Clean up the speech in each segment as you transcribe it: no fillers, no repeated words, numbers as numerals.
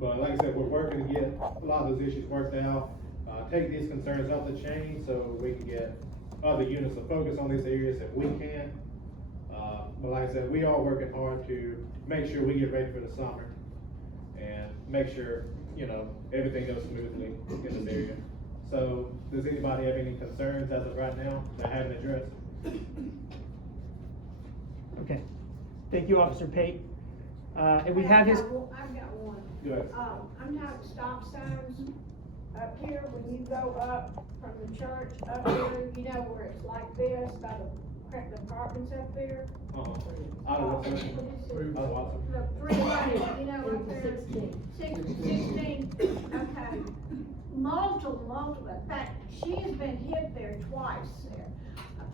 But like I said, we're working to get a lot of those issues worked out, take these concerns off the chain so we can get other units to focus on these areas if we can. But like I said, we are working hard to make sure we get ready for the summer and make sure, you know, everything goes smoothly in this area. So, does anybody have any concerns as of right now that I haven't addressed? Okay, thank you, Officer Pate. And we have his. I've got one. Go ahead. I'm tired of stop signs up here when you go up from the church up here, you know, where it's like this, by the apartments up there. Out of what's The freeway, you know, up there. 16, okay. Multiple, in fact, she has been hit there twice there.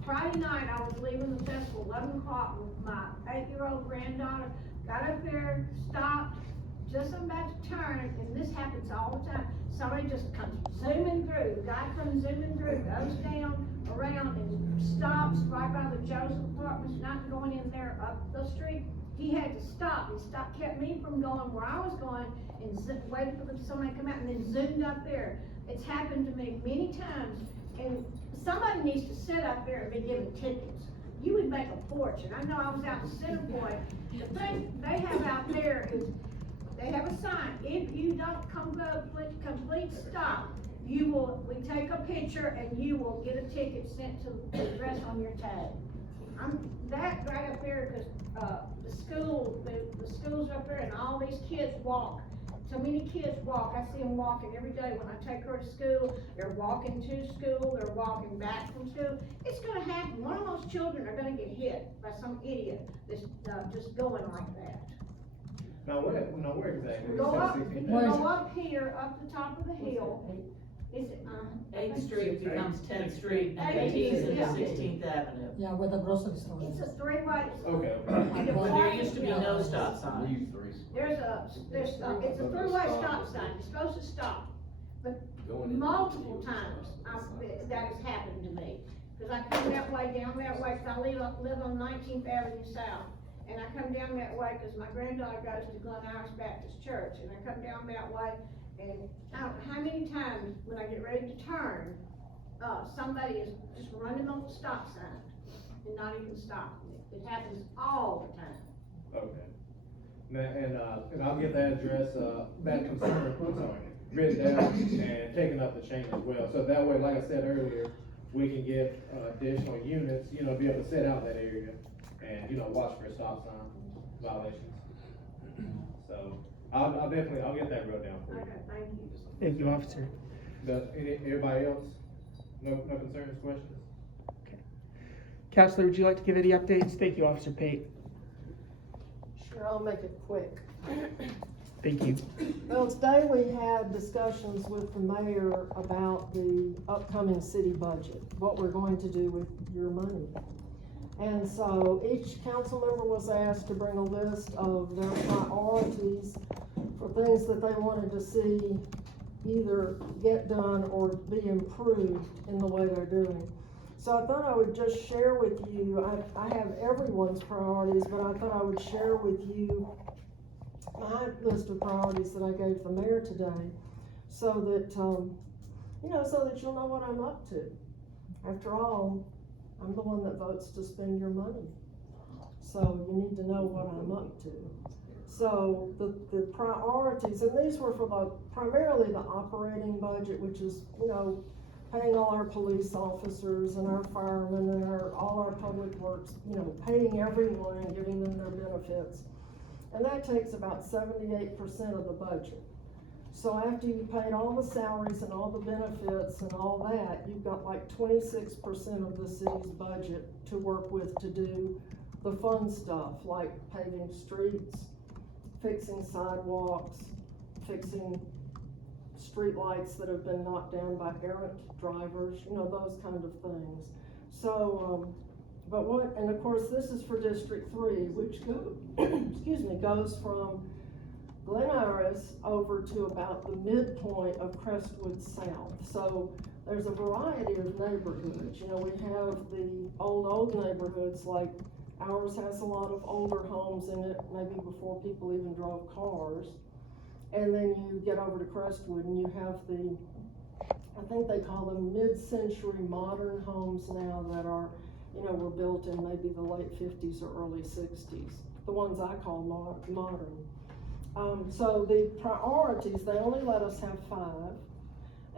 Friday night, I was leaving the festival, 11 o'clock, with my 8-year-old granddaughter, got up there, stopped, just about to turn, and this happens all the time. Somebody just comes zooming through, the guy comes zooming through, goes down, around, and stops right by the Joseph apartments, not going in there up the street. He had to stop. He stopped, kept me from going where I was going, and waited for somebody to come out, and then zoomed up there. It's happened to me many times, and somebody needs to sit up there and be given tickets. You would make a fortune. I know I was out in Centerpoint. The thing they have out there is, they have a sign, if you don't come to complete stop, we take a picture and you will get a ticket sent to the address on your tag. That right up there, cause, the schools up there and all these kids walk. So many kids walk, I see them walking every day when I take her to school, they're walking to school, they're walking back from school. It's gonna happen, one of those children are gonna get hit by some idiot that's, just going like that. Now where exactly? Go up, You said if you 16th? go up here, up the top of the hill, is it, 8th Street becomes 10th Street, and 18th, 18th yeah. is 16th Avenue. Yeah, where the grocery store it's is. a three-way. Okay. But there used to be no stop sign. It's a three-way stop sign, you're supposed to stop, but multiple times, that has happened to me. Cause I come that way, down that way, cause I live on 19th Avenue South, and I come down that way, cause my granddaughter goes to Glen Iris Baptist Church, and I come down that way, and I don't know how many times, when I get ready to turn, somebody is just running on the stop sign, and not even stopping it. It happens all the time. Okay. Now, and I'll get that address, that concern, written down and taken up the chain as well. So that way, like I said earlier, we can get, additional units, you know, be able to sit out that area and, you know, watch for stop sign violations. So, I'll get that wrote down for you. Okay, thank you. Thank you, Officer. Everybody else? No concerns, questions? Counselor, would you like to give any updates? Thank you, Officer Pate. Sure, I'll make it quick. Thank you. Well, today we had discussions with the mayor about the upcoming city budget, what we're going to do with your money. And so each council member was asked to bring a list of their priorities for things that they wanted to see either get done or be improved in the way they're doing. So I thought I would just share with you, I have everyone's priorities, but I thought I would share with you my list of priorities that I gave the mayor today, so that, you know, so that you'll know what I'm up to. After all, I'm the one that votes to spend your money. So you need to know what I'm up to. So the priorities, and these were for primarily the operating budget, which is, you know, paying all our police officers and our firemen and all our public works, you know, paying everyone and giving them their benefits. And that takes about 78% of the budget. So after you paid all the salaries and all the benefits and all that, you've got like 26% of the city's budget to work with to do the fun stuff, like paving streets, fixing sidewalks, fixing street lights that have been knocked down by errant drivers, you know, those kind of things. So, and of course this is for District 3, which goes from Glen Iris over to about the midpoint of Crestwood South. So there's a variety of neighborhoods. You know, we have the old neighborhoods, like ours has a lot of older homes in it, maybe before people even drove cars. And then you get over to Crestwood and you have the, I think they call them mid-century modern homes now that are, were built in maybe the late 50s or early 60s. The ones I call modern. So the priorities, they only let us have 5.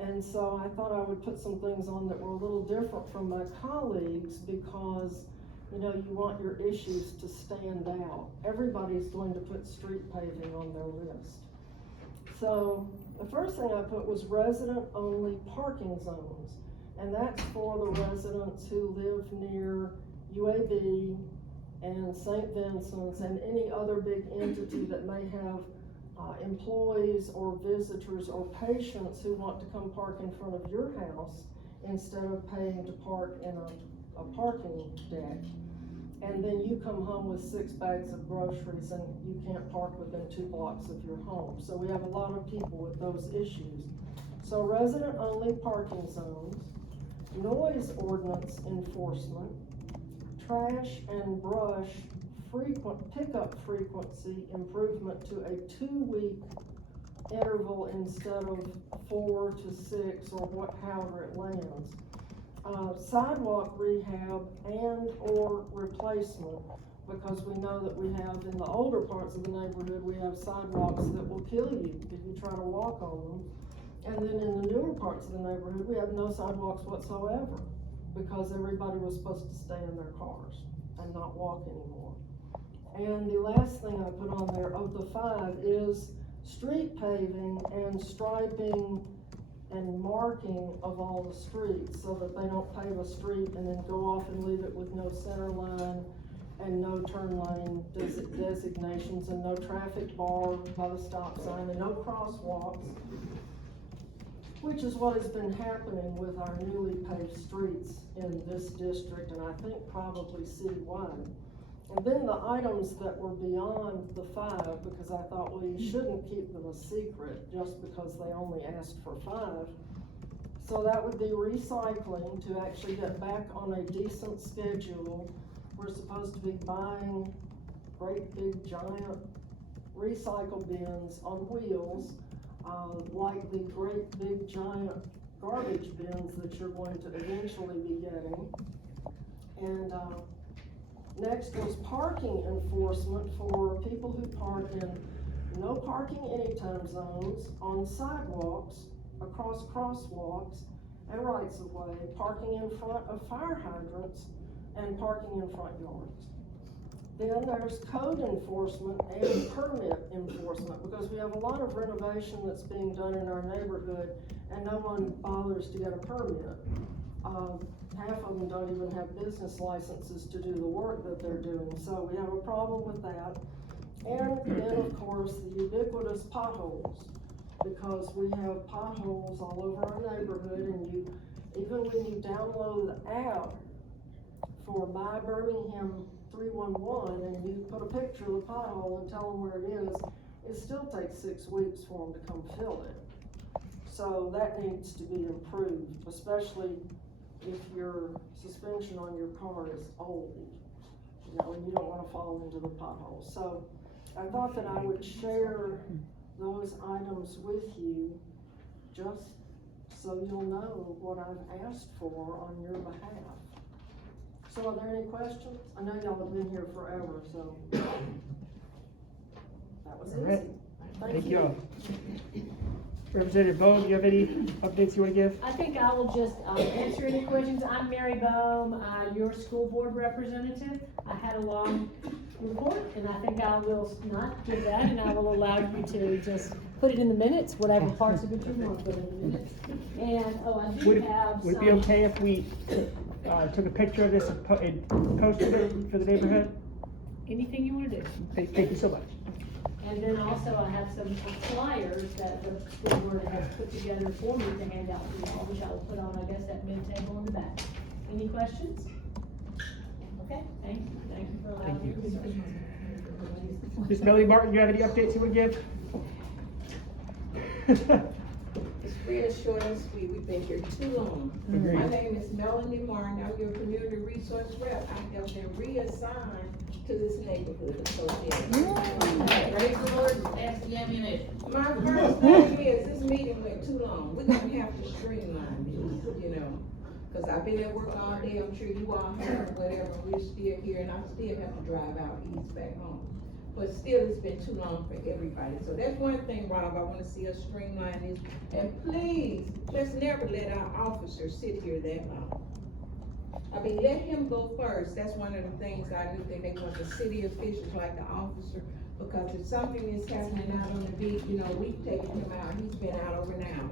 And so I thought I would put some things on that were a little different from my colleagues because, you want your issues to stand out. Everybody's going to put street paving on their list. So the first thing I put was resident-only parking zones. And that's for the residents who live near UAB and St. Vincent's and any other big entity that may have employees or visitors or patients who want to come park in front of your house instead of paying to park in a parking deck. And then you come home with 6 bags of groceries and you can't park within 2 blocks of your home. So we have a lot of people with those issues. So resident-only parking zones, noise ordinance enforcement, trash and brush pickup frequency improvement to a 2-week interval instead of 4 to 6 or however it lands. Sidewalk rehab and or replacement, because we know that we have in the older parts of the neighborhood, we have sidewalks that will kill you if you try to walk on them. And then in the newer parts of the neighborhood, we have no sidewalks whatsoever because everybody was supposed to stay in their cars and not walk anymore. And the last thing I put on there of the 5 is street paving and striping and marking of all the streets so that they don't pave a street and then go off and leave it with no center line and no turn lane designations and no traffic bar by the stop sign and no crosswalks, which is what has been happening with our newly paved streets in this district and I think probably citywide. And then the items that were beyond the 5, because I thought, well, you shouldn't keep them a secret just because they only asked for 5. So that would be recycling to actually get back on a decent schedule. We're supposed to be buying great big giant recycle bins on wheels, like the great big giant garbage bins that you're going to eventually be getting. And next was parking enforcement for people who park in no parking anytime zones, on sidewalks, across crosswalks, and rights of way, parking in front of fire hydrants, and parking in front yards. Then there's code enforcement and permit enforcement, because we have a lot of renovation that's being done in our neighborhood and no one bothers to get a permit. Half of them don't even have business licenses to do the work that they're doing, so we have a problem with that. And then of course the ubiquitous potholes, because we have potholes all over our neighborhood, and even when you download the app for My Birmingham 311 and you put a picture of the pothole and tell them where it is, it still takes 6 weeks for them to come fill it. So that needs to be improved, especially if your suspension on your car is old, and you don't want to fall into the pothole. So I thought that I would share those items with you just so you'll know what I've asked for on your behalf. So are there any questions? I know y'all have been here forever, so that was All right. easy. Thank you all. Representative Bowe, do you have any updates you want to give? I think I will just answer any questions. I'm Mary Bowe, your school board representative. I had a long report, and I think I will not give that, and I will allow you to just put it in the minutes, whatever parts of it you want to put in the minutes. And, I do have Would it be okay if we took a picture of this and posted it for the neighborhood? anything you want to do. Thank you so much. And then also I have some flyers that the school board has put together for me to hand out to you all, which I will put on, I guess, that mid table in the back. Any questions? Okay, thank you for allowing me to speak. Ms. Melody Martin, do you have any updates you want to give? Real short and sweet, we've been here too long. Agreed. My name is Melanie Martin, I'm your community resource rep. I have been reassigned to this neighborhood association. Praise the Lord, that's the ammunition. My first thing is, this meeting went too long, we're gonna have to streamline this, you know? Cause I've been at work all day, I'm sure you all heard whatever, we're still here, and I still have to drive out east back home. But still, it's been too long for everybody, so that's one thing, Rob, I wanna see us streamline this. And please, let's never let our officers sit here that long. I mean, let him go first, that's one of the things I knew, that they want the city officials like the officer, because if something is happening out on the beach, you know, we've taken him out, he's been out over an hour,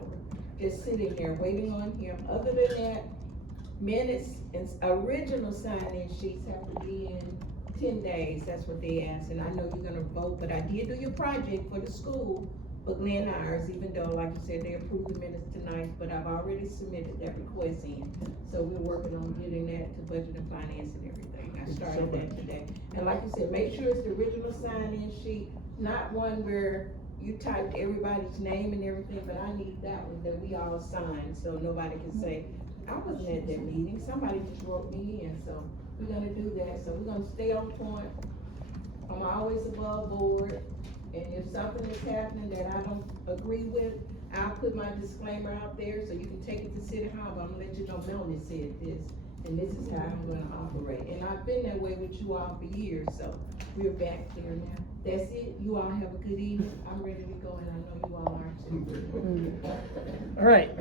just sitting there waiting on him. Other than that, minutes and original sign-in sheets have to be in 10 days, that's what they asked, and I know you're gonna vote, but I did do your project for the school, for Glen Ayers, even though, like you said, they approved the minutes tonight, but I've already submitted that request in. So we're working on getting that to budget and finance and everything. I started that today. And like you said, make sure it's the original sign-in sheet, not one where you typed everybody's name and everything, but I need that one that we all signed, so nobody can say, I wasn't at that meeting, somebody just wrote me in, so we're gonna do that, so we're gonna stay on point. I'm always above board, and if something is happening that I don't agree with, I'll put my disclaimer out there, so you can take it to City Hall, but I'm gonna let you know Melanie said this, and this is how I'm gonna operate, and I've been that way with you all for years, so we're back there now. That's it, you all have a good evening, I'm ready to go, and I know you all are too. All right,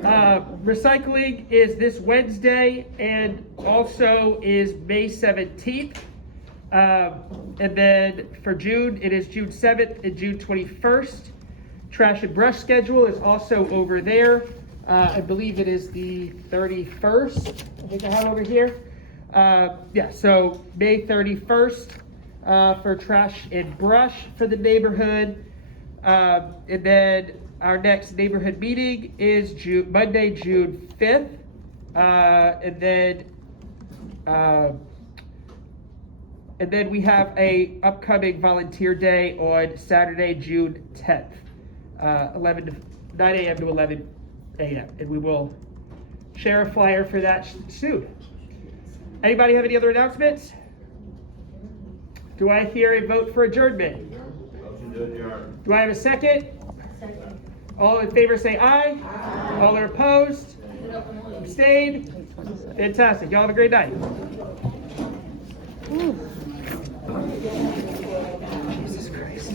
recycling is this Wednesday and also is May 17th. And then for June, it is June 7th and June 21st. Trash and brush schedule is also over there. I believe it is the 31st, I think I have over here. Yeah, so May 31st for trash and brush for the neighborhood. And then our next neighborhood meeting is Monday, June 5th. And then we have a upcoming volunteer day on Saturday, June 10th, 9 a.m. to 11 a.m. And we will share a flyer for that soon. Anybody have any other announcements? Do I hear a vote for adjournment? Motion to adjourn. Do I have a second? Second. All in favor say aye. Aye. All are opposed? Abstained? Fantastic. Y'all have a great night. Jesus Christ.